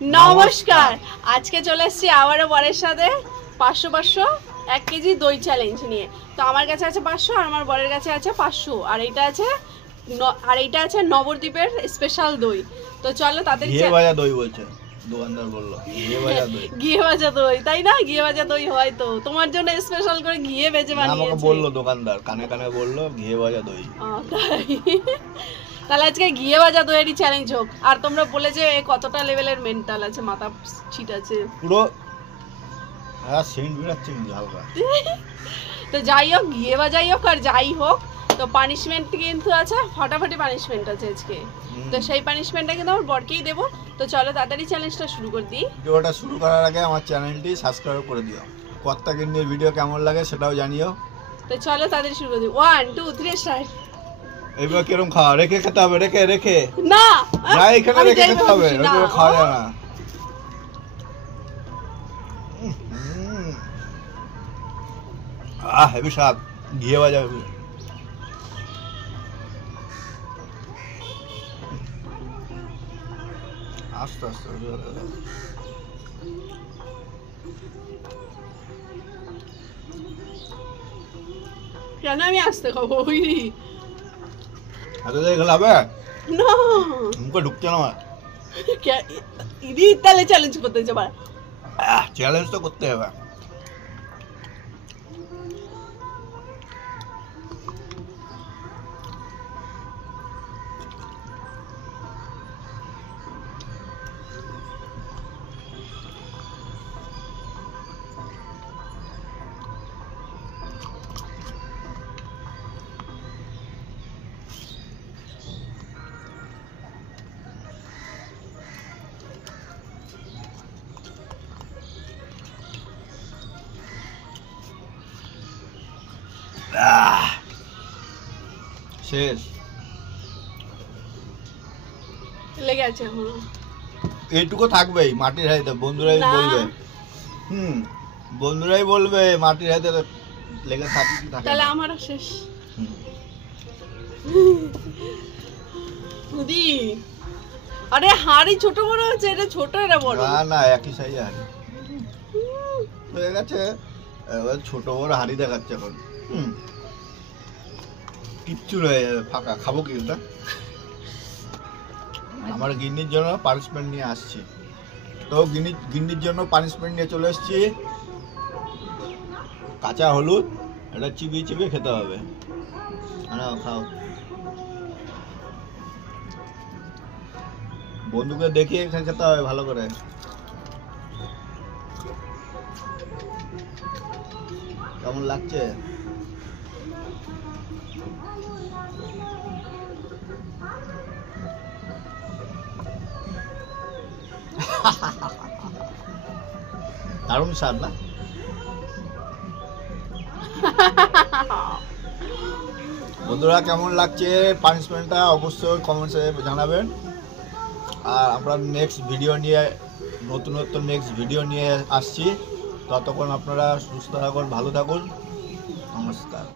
নমস্কার। আজকে চলে এসেছি আবারও বরের সাথে 500 1 কেজি দই চ্যালেঞ্জ নিয়ে। তো আমার কাছে আছে 500 আর আমার বরের কাছে আছে 500 আর এইটা আছে নবদ্বীপের স্পেশাল দই। তো চলো তাদের ঘিয়ে ভাজা দই বলছে দোকানদার, বললো ঘিয়ে ভাজা দই। ঘিয়ে ভাজা দই, তাই না? ঘিয়ে ভাজা দই হয় তো তোমার জন্য স্পেশাল করে ঘিয়ে ভেজে বানিয়েছে। আমাকে বললো দোকানদার, কানে কানে বললো ঘিয়ে ভাজা দই। তাই তাহলে আজকে ঘিয়ে ভাজা দইয়েরই চ্যালেঞ্জ হোক। আর তোমরা বলে যে কতটা লেভেলের মেন্টাল আছে, মাথা ছিট আছে পুরো। হ্যাঁ, সেন্ট বেরাচ্ছে কিন্তু হালকা। তো যাই হোক, ঘিয়ে ভাজাই হোক আর যাই হোক, তো পানিশমেন্ট কিন্তু আছে, ফাটাফাটি পানিশমেন্ট আছে আজকে। তো সেই পানিশমেন্টটা কিন্তু আমার বরকেই দেবো। তো চলো তাড়াতাড়ি চ্যালেঞ্জটা শুরু করে দিই। ভিডিওটা শুরু করার আগে আমার চ্যানেলটি সাবস্ক্রাইব করে দিও। কর্তা গিন্নির ভিডিও কেমন লাগে সেটাও জানিও। তো চলো তাড়াতাড়ি শুরু করে দিই। 1 2 3 স্টার্ট। এইবার কিরম খাওয়া? রেখে খেতে হবে, রেখে রেখে না না, এখানে রেখে খেতে হবে, ওইভাবে খাওয়া যায় না। হেভি স্বাদ, ঘিয়ে ভাজা হেভি। আস্তে আস্তে কেন আমি আসতে খাবো? এত দেরি খেলে হবে? না, মুখে ঢুকছে না আমার। ইদি তাহলে চ্যালেঞ্জ করতে যাবা? চ্যালেঞ্জ তো করতে হবে। শেষ। লেগে আছে এখনো। এইটুকু থাকবেই মাটির হাড়িতে, বন্ধুরাই না। বলবে। বন্ধুরাই বলবে মাটির হাড়িতে লেগে থাকে কি থাকে তাহলে না। আমারও শেষ। দি আরে হাড়ি ছোট বড় হচ্ছে, এটা ছোট এটা বড় না না, একই সাইজে হাড়ি হয়ে গেছে। এবার ছোট বড় হাড়ি দেখাচ্ছে এখন। কিচ্ছু রয়ে যাবে ফাঁকা। খাবো কি ওটা? আমার গিন্নির জন্য পানিশমেন্ট নিয়ে আসছি। তো গিন্নির জন্য পানিশমেন্ট নিয়ে চলে এসেছি। কাঁচা হলুদ, এটা চিবিয়ে চিবিয়ে খেতে হবে। খাও। বন্ধুকে দেখিয়ে খেতে হবে ভালো করে। কেমন লাগছে? দারুণ স্বাদ না? বন্ধুরা কেমন লাগছে পানিশমেন্টটা অবশ্যই কমেন্টসে জানাবেন। আর আমরা নেক্সট ভিডিও নিয়ে নতুন নেক্সট ভিডিও নিয়ে আসছি। ততক্ষণ আপনারা সুস্থ থাকুন, ভালো থাকুন। নমস্কার।